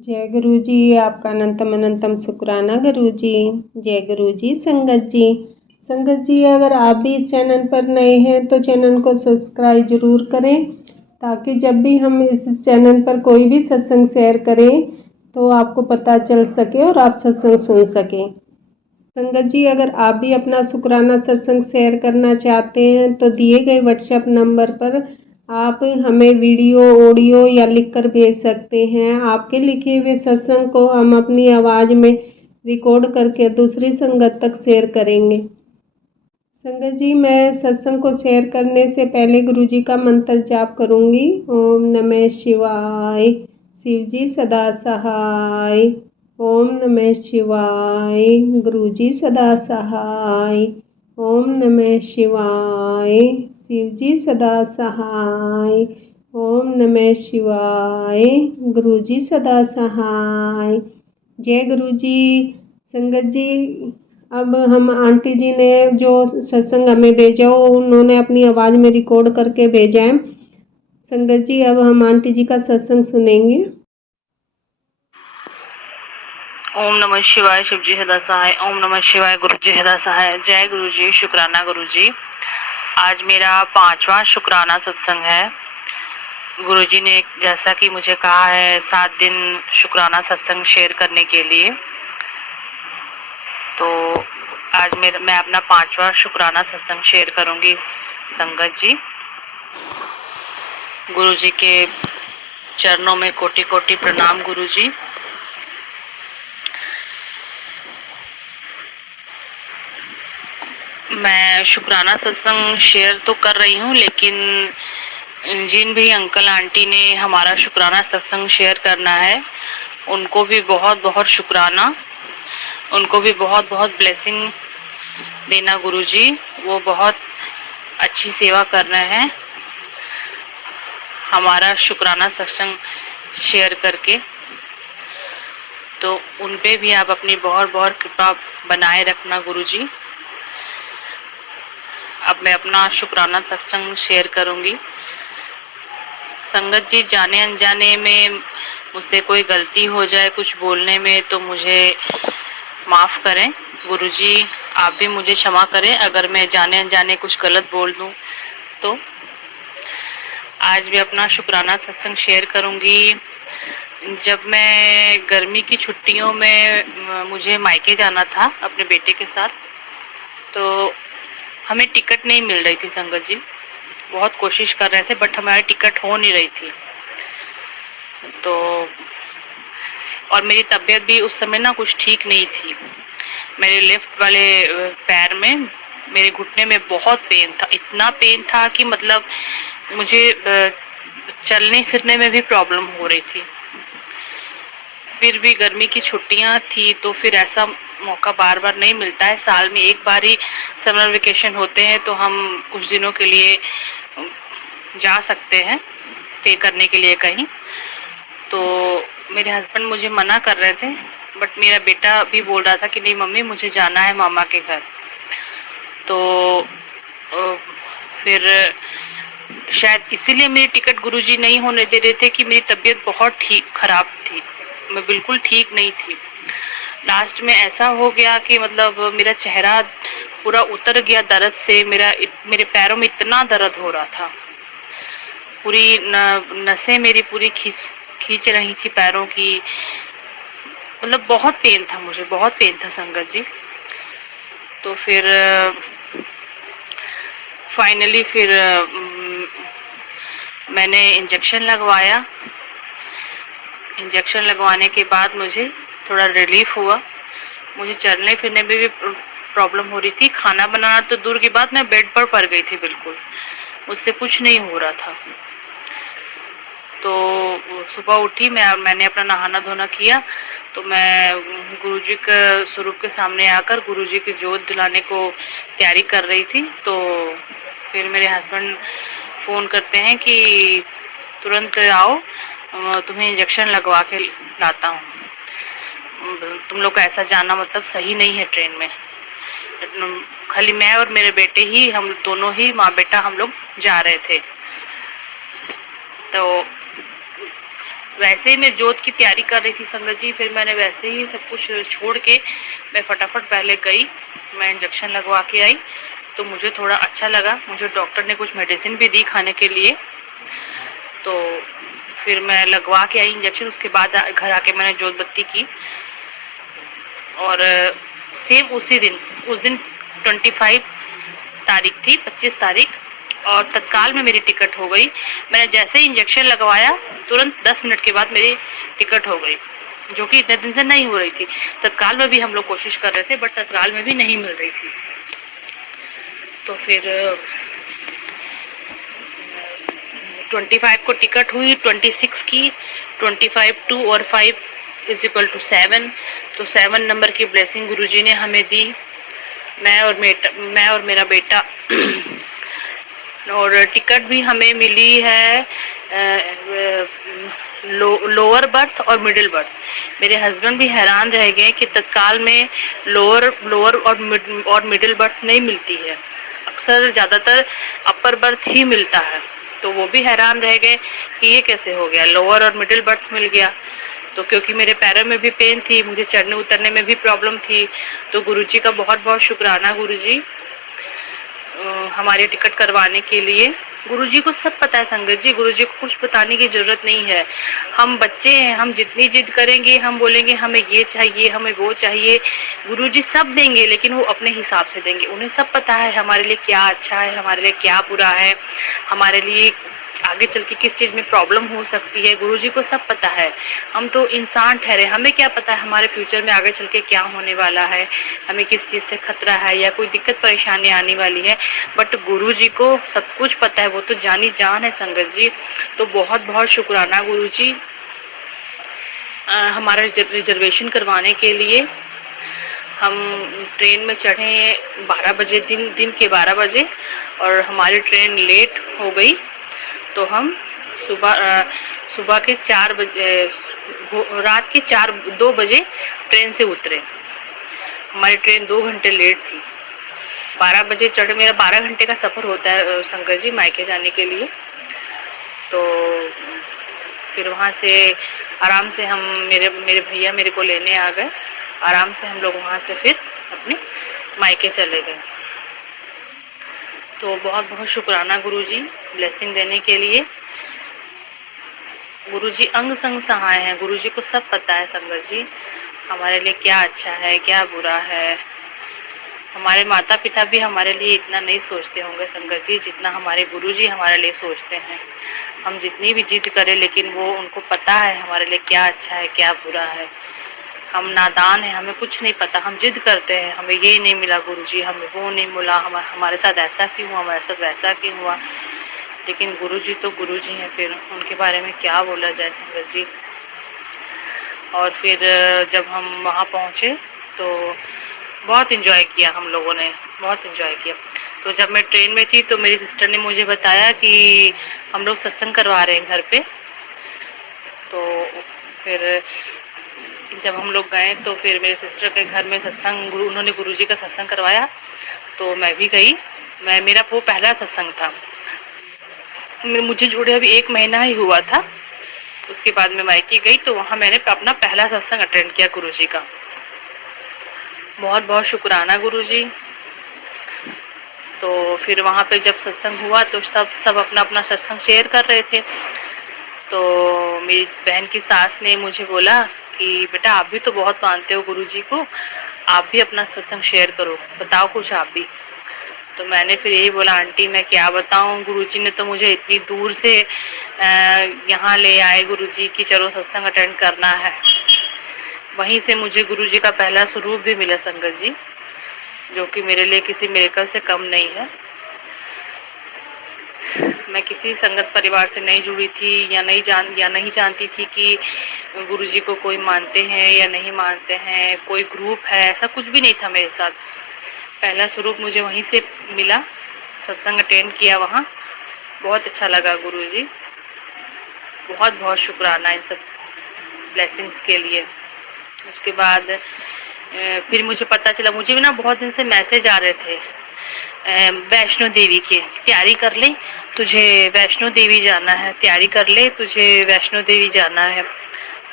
जय गुरु जी। आपका अनंतम अनंतम शुक्राना गुरु जी। जय गुरु जी। संगत जी, अगर आप भी इस चैनल पर नए हैं तो चैनल को सब्सक्राइब जरूर करें, ताकि जब भी हम इस चैनल पर कोई भी सत्संग शेयर करें तो आपको पता चल सके और आप सत्संग सुन सकें। संगत जी, अगर आप भी अपना शुक्राना सत्संग शेयर करना चाहते हैं तो दिए गए व्हाट्सएप नंबर पर आप हमें वीडियो, ऑडियो या लिखकर भेज सकते हैं। आपके लिखे हुए सत्संग को हम अपनी आवाज़ में रिकॉर्ड करके दूसरी संगत तक शेयर करेंगे। संगत जी, मैं सत्संग को शेयर करने से पहले गुरु जी का मंत्र जाप करूंगी। ओम नमः शिवाय, शिव जी सदा सहाय। ओम नमः शिवाय, गुरु जी सदा सहाय। ओम नमः शिवाय, शिव जी सदा सहाय। ओम नमः शिवाय, गुरु जी सदा सहाय। जय गुरु जी। संगत जी, अब हम आंटी जी ने जो सत्संग हमें भेजा वो उन्होंने अपनी आवाज़ में रिकॉर्ड करके भेजा है। संगत जी, अब हम आंटी जी का सत्संग सुनेंगे। ओम नमः शिवाय, शिव जी सदा सहाय। ओम नमः शिवाय, गुरु जी सदा सहाय। जय गुरु जी। शुक्राना गुरु जी। आज मेरा 5वां शुक्राना सत्संग है। गुरु जी ने जैसा कि मुझे कहा है 7 दिन शुक्राना सत्संग शेयर करने के लिए, तो आज मैं अपना 5वां शुक्राना सत्संग शेयर करूंगी। संगत जी, गुरु जी के चरणों में कोटि कोटि प्रणाम गुरु जी। मैं शुक्राना सत्संग शेयर तो कर रही हूँ, लेकिन जिन भी अंकल आंटी ने हमारा शुक्राना सत्संग शेयर करना है उनको भी बहुत बहुत शुक्राना, उनको भी बहुत बहुत ब्लेसिंग देना गुरुजी। वो बहुत अच्छी सेवा कर रहे हैं हमारा शुक्राना सत्संग शेयर करके, तो उन पे भी आप अपनी बहुत बहुत कृपा बनाए रखना गुरुजी। अब मैं अपना शुक्राना सत्संग शेयर करूंगी। संगत जी, जाने अनजाने में मुझसे कोई गलती हो जाए कुछ बोलने में तो मुझे माफ करें गुरुजी। आप भी मुझे क्षमा करें अगर मैं जाने अनजाने कुछ गलत बोल दूं तो। आज भी अपना शुक्राना सत्संग शेयर करूंगी। जब मैं गर्मी की छुट्टियों में मुझे मायके जाना था अपने बेटे के साथ, तो हमें टिकट नहीं मिल रही थी संगत जी। बहुत कोशिश कर रहे थे बट हमारी टिकट हो नहीं रही थी। तो और मेरी तबीयत भी उस समय ना कुछ ठीक नहीं थी। मेरे लेफ्ट वाले पैर में, मेरे घुटने में बहुत पेन था, इतना पेन था कि मतलब मुझे चलने फिरने में भी प्रॉब्लम हो रही थी। फिर भी गर्मी की छुट्टियां थी तो फिर ऐसा मौका बार बार नहीं मिलता है। साल में एक बार ही समर वेकेशन होते हैं तो हम कुछ दिनों के लिए जा सकते हैं स्टे करने के लिए कहीं। तो मेरे हस्बैंड मुझे मना कर रहे थे बट मेरा बेटा भी बोल रहा था कि नहीं मम्मी मुझे जाना है मामा के घर। तो फिर शायद इसीलिए मेरी टिकट गुरुजी नहीं होने दे रहे थे कि मेरी तबीयत बहुत खराब थी, मैं बिल्कुल ठीक नहीं थी। लास्ट में ऐसा हो गया कि मतलब मेरा चेहरा पूरा उतर गया दर्द से। मेरे पैरों में इतना दर्द हो रहा था, पूरी नसें मेरी पूरी खींच रही थी पैरों की। मतलब बहुत पेन था, मुझे बहुत पेन था संगत जी। तो फिर फाइनली फिर मैंने इंजेक्शन लगवाया। इंजेक्शन लगवाने के बाद मुझे थोड़ा रिलीफ हुआ। मुझे चलने फिरने में भी प्रॉब्लम हो रही थी। खाना बनाना तो दूर की बात, मैं बेड पर पड़ गई थी, बिल्कुल मुझसे कुछ नहीं हो रहा था। तो सुबह उठी मैंने अपना नहाना धोना किया तो मैं गुरुजी के स्वरूप के सामने आकर गुरुजी की जोत दिलाने को तैयारी कर रही थी। तो फिर मेरे हस्बैंड फोन करते हैं कि तुरंत आओ, तुम्हें इंजेक्शन लगवा के लाता हूँ। तुम लोग का ऐसा जाना मतलब सही नहीं है ट्रेन में। खाली मैं और मेरे बेटे ही, हम दोनों ही माँ बेटा हम लोग जा रहे थे। तो वैसे ही मैं जोत की तैयारी कर रही थी संगत जी, फिर मैंने वैसे ही सब कुछ छोड़ के मैं फटाफट पहले गई, मैं इंजेक्शन लगवा के आई। तो मुझे थोड़ा अच्छा लगा, मुझे डॉक्टर ने कुछ मेडिसिन भी दी खाने के लिए। तो फिर मैं लगवा के आई इंजेक्शन, उसके बाद घर आके मैंने जोत बत्ती की। और सेम उसी दिन, उस दिन 25 तारीख थी, 25 तारीख, और तत्काल में मेरी टिकट हो गई। मैंने जैसे ही इंजेक्शन लगवाया तुरंत 10 मिनट के बाद मेरी टिकट हो गई, जो कि इतने दिन से नहीं हो रही थी। तत्काल में भी हम लोग कोशिश कर रहे थे, बट तत्काल में भी नहीं मिल रही थी। तो फिर 25 को टिकट हुई, 26 की, 25 2 और 5 = 7। तो 7 नंबर की ब्लेसिंग गुरुजी ने हमें दी, मैं और मेरा बेटा। और टिकट भी हमें मिली है लोअर बर्थ और मिडिल बर्थ। मेरे हस्बैंड भी हैरान रह गए कि तत्काल में लोअर और मिडिल बर्थ नहीं मिलती है, अक्सर ज्यादातर अपर बर्थ ही मिलता है। तो वो भी हैरान रह गए कि ये कैसे हो गया, लोअर और मिडिल बर्थ मिल गया। तो क्योंकि मेरे पैरों में भी पेन थी, मुझे चढ़ने उतरने में भी प्रॉब्लम थी, तो गुरुजी का बहुत बहुत शुक्राना गुरुजी हमारी टिकट करवाने के लिए। गुरुजी को सब पता है संगत जी, गुरुजी को कुछ बताने की जरूरत नहीं है। हम बच्चे हैं, हम जितनी जिद करेंगे, हम बोलेंगे हमें ये चाहिए, हमें वो चाहिए, गुरुजी सब देंगे, लेकिन वो अपने हिसाब से देंगे। उन्हें सब पता है हमारे लिए क्या अच्छा है, हमारे लिए क्या बुरा है, हमारे लिए आगे चल के किस चीज में प्रॉब्लम हो सकती है, गुरुजी को सब पता है। हम तो इंसान ठहरे, हमें क्या पता है हमारे फ्यूचर में आगे चल के क्या होने वाला है, हमें किस चीज से खतरा है या कोई दिक्कत परेशानी आने वाली है, बट गुरुजी को सब कुछ पता है, वो तो जानी जान है संगत जी। तो बहुत बहुत शुक्राना गुरुजी हमारा रिजर्वेशन करवाने के लिए। हम ट्रेन में चढ़े 12 बजे, दिन के 12 बजे, और हमारी ट्रेन लेट हो गई। तो हम सुबह के 4 बजे, रात के 2 बजे ट्रेन से उतरे। हमारी ट्रेन 2 घंटे लेट थी। 12 बजे चढ़े, मेरा 12 घंटे का सफर होता है शंकर जी मायके जाने के लिए। तो फिर वहां से आराम से हम मेरे भैया मेरे को लेने आ गए, आराम से हम लोग वहां से फिर अपने मायके चले गए। तो बहुत बहुत शुक्राना गुरुजी ब्लेसिंग देने के लिए। गुरुजी अंग संग सहाय हैं, गुरुजी को सब पता है संगत जी हमारे लिए क्या अच्छा है क्या बुरा है। हमारे माता पिता भी हमारे लिए इतना नहीं सोचते होंगे संगत जी जितना हमारे गुरुजी हमारे लिए सोचते हैं। हम जितनी भी जिद करें, लेकिन वो उनको पता है हमारे लिए क्या अच्छा है क्या बुरा है। हम नादान हैं, हमें कुछ नहीं पता, हम जिद करते हैं हमें ये नहीं मिला गुरुजी, हमें वो नहीं मिला, हमारे साथ ऐसा क्यों हुआ, हमारे साथ वैसा क्यों हुआ। लेकिन गुरुजी तो गुरुजी हैं, फिर उनके बारे में क्या बोला जाए संगत जी। और फिर जब हम वहाँ पहुँचे तो बहुत एंजॉय किया हम लोगों ने, बहुत एंजॉय किया। तो जब मैं ट्रेन में थी तो मेरी सिस्टर ने मुझे बताया कि हम लोग सत्संग करवा रहे हैं घर पे। तो फिर जब हम लोग गए तो फिर मेरे सिस्टर के घर में सत्संग, उन्होंने गुरुजी का सत्संग करवाया, तो मैं भी गई। मेरा वो पहला सत्संग था, मुझे जुड़े अभी 1 महीना ही हुआ था। उसके बाद मैं मायके गई तो वहाँ मैंने अपना पहला सत्संग अटेंड किया गुरुजी का। बहुत बहुत शुक्राना गुरुजी। तो फिर वहाँ पे जब सत्संग हुआ तो सब अपना अपना सत्संग शेयर कर रहे थे। तो मेरी बहन की सास ने मुझे बोला कि बेटा आप भी तो बहुत मानते हो गुरुजी को, आप भी अपना सत्संग शेयर करो, बताओ कुछ आप भी। तो मैंने फिर यही बोला आंटी मैं क्या बताऊं, गुरुजी ने तो मुझे इतनी दूर से यहाँ ले आए गुरुजी की चलो सत्संग अटेंड करना है। वहीं से मुझे गुरुजी का पहला स्वरूप भी मिला संगत जी, जो कि मेरे लिए किसी मिरेकल से कम नहीं है। मैं किसी संगत परिवार से नहीं जुड़ी थी या नहीं जानती थी कि गुरुजी को कोई मानते हैं या नहीं मानते हैं, कोई ग्रुप है, ऐसा कुछ भी नहीं था मेरे साथ। पहला स्वरूप मुझे वहीं से मिला, सत्संग अटेंड किया वहाँ, बहुत अच्छा लगा गुरुजी। बहुत बहुत शुक्राना इन सब ब्लेसिंग्स के लिए। उसके बाद फिर मुझे पता चला, मुझे भी ना बहुत दिन से मैसेज आ रहे थे वैष्णो देवी के, तैयारी कर ली तुझे वैष्णो देवी जाना है, तैयारी कर ले, तुझे वैष्णो देवी जाना है।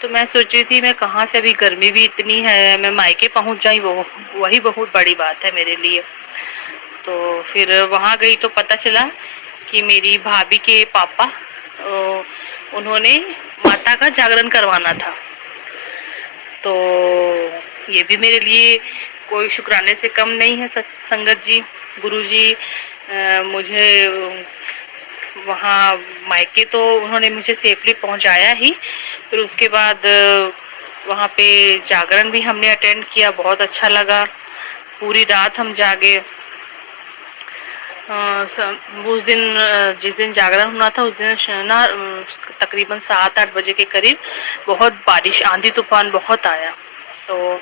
तो मैं सोच रही थी मैं कहाँ से, अभी गर्मी भी इतनी है, मैं मायके पहुंच जाऊं वो वही बहुत बड़ी बात है मेरे लिए। तो फिर वहां गई तो पता चला कि मेरी भाभी के पापा उन्होंने माता का जागरण करवाना था। तो ये भी मेरे लिए कोई शुक्राने से कम नहीं है संगत जी। गुरु जी मुझे वहाँ मायके तो उन्होंने मुझे सेफली पहुंचाया ही, फिर उसके बाद वहाँ पे जागरण भी हमने अटेंड किया, बहुत अच्छा लगा। पूरी रात हम जागे। उस दिन जिस दिन जागरण होना था उस दिन ना तकरीबन 7-8 बजे के करीब बहुत बारिश, आंधी तूफान बहुत आया। तो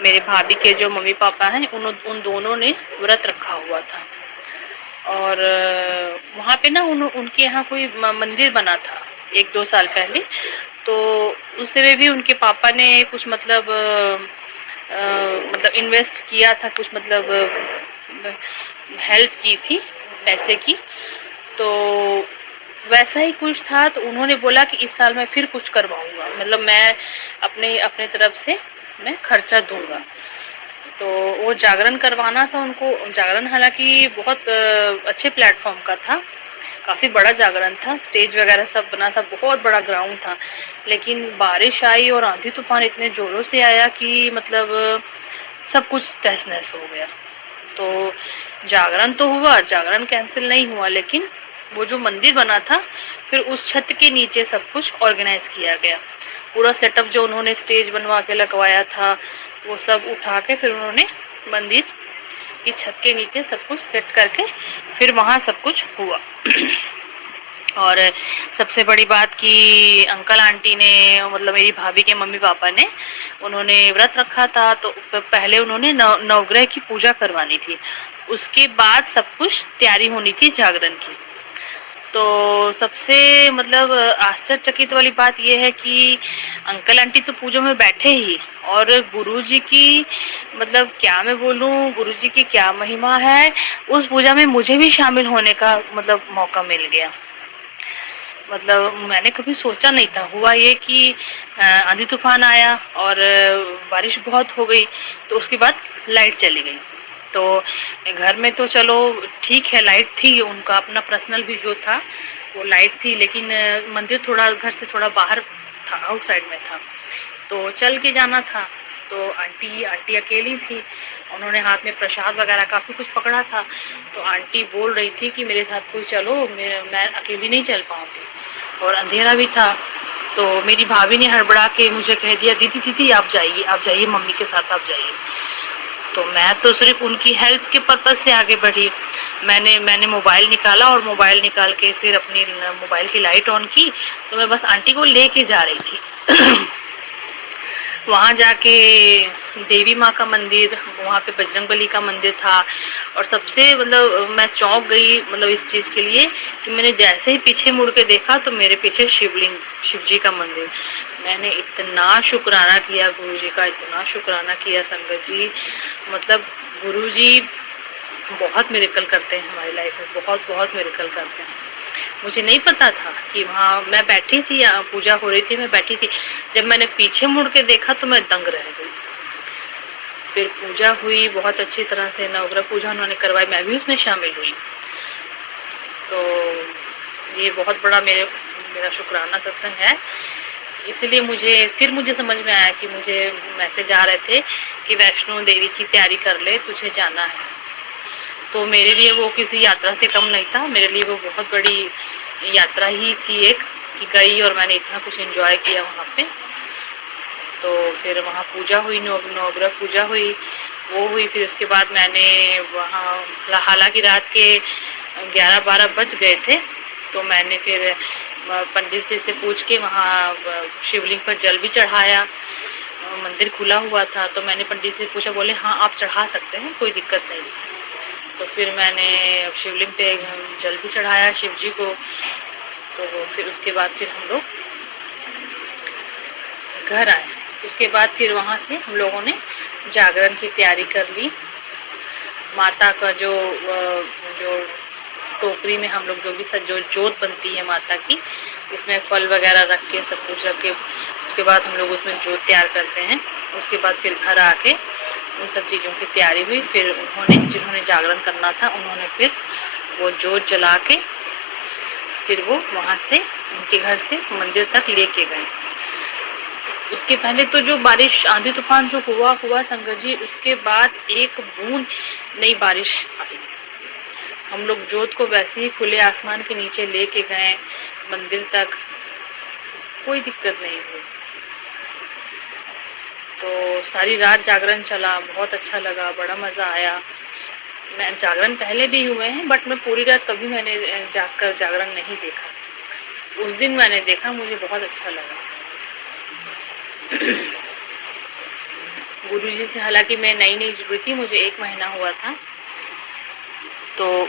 मेरे भाभी के जो मम्मी पापा हैं उन दोनों ने व्रत रखा हुआ था। और वहाँ पे ना उनके यहाँ कोई मंदिर बना था 1-2 साल पहले। तो उससे भी उनके पापा ने कुछ मतलब इन्वेस्ट किया था, कुछ मतलब हेल्प की थी पैसे की। तो वैसा ही कुछ था, तो उन्होंने बोला कि इस साल मैं फिर कुछ करवाऊंगा, मतलब मैं अपने अपने तरफ से मैं खर्चा दूंगा। तो वो जागरण करवाना था उनको। जागरण हालांकि बहुत अच्छे प्लेटफॉर्म का था, काफी बड़ा जागरण था, स्टेज वगैरह सब बना था, बहुत बड़ा ग्राउंड था। लेकिन बारिश आई और आंधी तूफान इतने जोरों से आया कि मतलब सब कुछ तहस नहस हो गया। तो जागरण तो हुआ, जागरण कैंसिल नहीं हुआ, लेकिन वो जो मंदिर बना था फिर उस छत के नीचे सब कुछ ऑर्गेनाइज किया गया। पूरा सेटअप जो उन्होंने स्टेज बनवा के लगवाया था वो सब उठा के फिर उन्होंने मंदिर की छत के नीचे सब कुछ सेट करके फिर वहां सब कुछ हुआ। और सबसे बड़ी बात कि अंकल आंटी ने, मतलब मेरी भाभी के मम्मी पापा ने, उन्होंने व्रत रखा था। तो पहले उन्होंने नवग्रह की पूजा करवानी थी, उसके बाद सब कुछ तैयारी होनी थी जागरण की। तो सबसे मतलब आश्चर्यचकित वाली बात यह है कि अंकल आंटी तो पूजा में बैठे ही, और गुरुजी की मतलब क्या मैं बोलूं, गुरुजी की क्या महिमा है, उस पूजा में मुझे भी शामिल होने का मतलब मौका मिल गया। मतलब मैंने कभी सोचा नहीं था। हुआ ये कि आंधी तूफान आया और बारिश बहुत हो गई, तो उसके बाद लाइट चली गई। तो घर में तो चलो ठीक है, लाइट थी, उनका अपना पर्सनल भी जो था वो लाइट थी, लेकिन मंदिर थोड़ा घर से थोड़ा बाहर था, आउटसाइड में था, तो चल के जाना था। तो आंटी अकेली थी, उन्होंने हाथ में प्रसाद वगैरह काफी कुछ पकड़ा था। तो आंटी बोल रही थी कि मेरे साथ कोई चलो, मैं अकेली नहीं चल पाऊंगी, और अंधेरा भी था। तो मेरी भाभी ने हड़बड़ा के मुझे कह दिया, दीदी दीदी आप जाइए मम्मी के साथ आप जाइए। तो मैं तो सिर्फ उनकी हेल्प के पर्पज से आगे बढ़ी। मैंने मोबाइल निकाला, और मोबाइल निकाल के फिर अपनी मोबाइल की लाइट ऑन की, तो मैं बस आंटी को लेके जा रही थी। वहां जाके देवी माँ का मंदिर, वहां पे बजरंगबली का मंदिर था, और सबसे मतलब मैं चौंक गई मतलब इस चीज के लिए कि मैंने जैसे ही पीछे मुड़ के देखा तो मेरे पीछे शिव जी का मंदिर। मैंने इतना शुक्राना किया गुरु जी का, इतना शुक्राना किया संगत जी। मतलब गुरु जी बहुत मिरेकल करते हैं हमारी लाइफ में, बहुत बहुत मिरेकल करते हैं। मुझे नहीं पता था कि वहाँ मैं बैठी थी, पूजा हो रही थी, मैं बैठी थी, जब मैंने पीछे मुड़ के देखा तो मैं दंग रह गई। फिर पूजा हुई बहुत अच्छी तरह से, नवग्रह पूजा उन्होंने करवाई, मैं भी उसमें शामिल हुई। तो ये बहुत बड़ा मेरा शुक्राना सत्संग है। इसलिए मुझे समझ में आया कि मुझे मैसेज आ रहे थे कि वैष्णो देवी की तैयारी कर ले, तुझे जाना है। तो मेरे लिए वो किसी यात्रा से कम नहीं था, मेरे लिए वो बहुत बड़ी यात्रा ही थी एक, कि गई और मैंने इतना कुछ एंजॉय किया वहाँ पे। तो फिर वहाँ पूजा हुई, नवग्रह पूजा हुई, वो हुई। फिर उसके बाद मैंने वहाँ, हालांकि रात के 11-12 बज गए थे, तो मैंने फिर पंडित से पूछ के वहाँ शिवलिंग पर जल भी चढ़ाया। मंदिर खुला हुआ था, तो मैंने पंडित से पूछा, बोले हाँ आप चढ़ा सकते हैं, कोई दिक्कत नहीं। तो फिर मैंने शिवलिंग पे जल भी चढ़ाया शिव जी को। तो फिर उसके बाद फिर हम लोग घर आए। उसके बाद फिर वहां से हम लोगों ने जागरण की तैयारी कर ली। माता का जो टोकरी में हम लोग जो भी जो जोत बनती है माता की, इसमें फल वगैरह रख के सब कुछ रख के उसके बाद हम लोग उसमें जोत तैयार करते हैं। उसके बाद फिर घर आके उन सब चीज़ों की तैयारी हुई। फिर जिन्होंने जागरण करना था उन्होंने फिर वो जोत जला के फिर वो वहाँ से उनके घर से मंदिर तक लेके गए। उसके पहले तो जो बारिश आंधी तूफान जो हुआ संगत जी, उसके बाद एक बूंद नई बारिश आई। हम लोग जोत को वैसे ही खुले आसमान के नीचे लेके गए मंदिर तक, कोई दिक्कत नहीं हुई। तो सारी रात जागरण चला, बहुत अच्छा लगा, बड़ा मजा आया। मैं जागरण पहले भी हुए हैं बट मैं पूरी रात कभी मैंने जागकर जागरण नहीं देखा। उस दिन मैंने देखा, मुझे बहुत अच्छा लगा। गुरुजी से हालांकि मैं नई जुड़ी थी, मुझे 1 महीना हुआ था, तो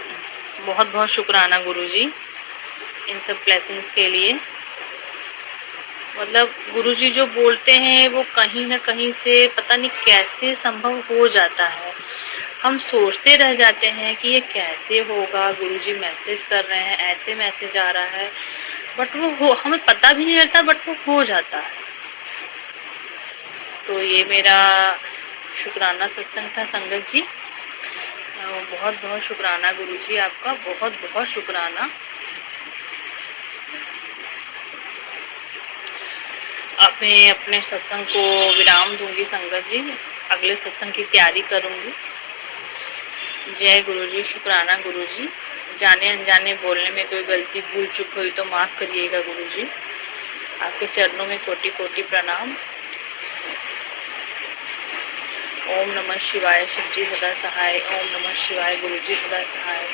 बहुत बहुत शुक्राना गुरुजी इन सब ब्लेसिंग्स के लिए। मतलब गुरुजी जो बोलते हैं वो कहीं ना कहीं से पता नहीं कैसे संभव हो जाता है। हम सोचते रह जाते हैं कि ये कैसे होगा, गुरुजी मैसेज कर रहे हैं, ऐसे मैसेज आ रहा है, बट वो हमें पता भी नहीं रहता, बट वो हो जाता है। तो ये मेरा शुक्राना सत्संग था संगत जी। बहुत बहुत शुक्राना गुरुजी, आपका बहुत बहुत शुक्राना। अब मैं अपने सत्संग को विराम दूंगी संगत जी, अगले सत्संग की तैयारी करूंगी। जय गुरुजी, शुक्राना गुरुजी। जाने अनजाने बोलने में कोई गलती भूल चूक हुई तो माफ करिएगा गुरुजी। आपके चरणों में कोटि कोटि प्रणाम। ओम नमः शिवाय, शिवजी सदा सहाय। ओम नमः शिवाय, गुरुजी सदा सहाय।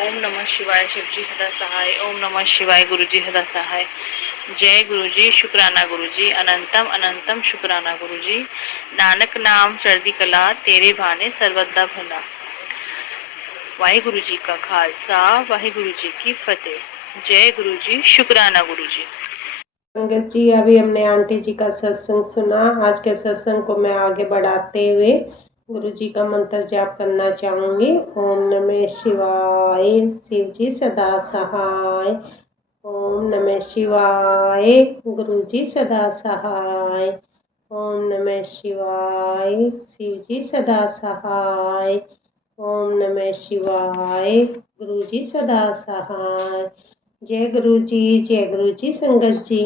ओम नमः शिवाय, शिवजी सदा सहाय। ओम नमः शिवाय, गुरुजी सदा सहाय। जय गुरुजी, शुक्राना गुरुजी, अनंतम अनंतम शुक्राना गुरुजी। नानक नाम चढ़दी कला, तेरे भाने सर्वदा भला। वाहिगुरु जी का खालसा, वाहिगुरु जी की फतेह। जय गुरुजी, शुक्राना गुरुजी। संगत जी, अभी हमने आंटी जी का सत्संग सुना। आज के सत्संग को मैं आगे बढ़ाते हुए गुरु जी का मंत्र जाप करना चाहूँगी। ओम नमः शिवाय, शिव जी सदा सहाय। ओम नमः शिवाय, गुरु जी सदा सहाय। ओम नमः शिवाय, शिव जी सदा सहाय। ओम नमः शिवाय, गुरु जी सदा सहाय। जय गुरु जी, जय गुरु जी संगत जी।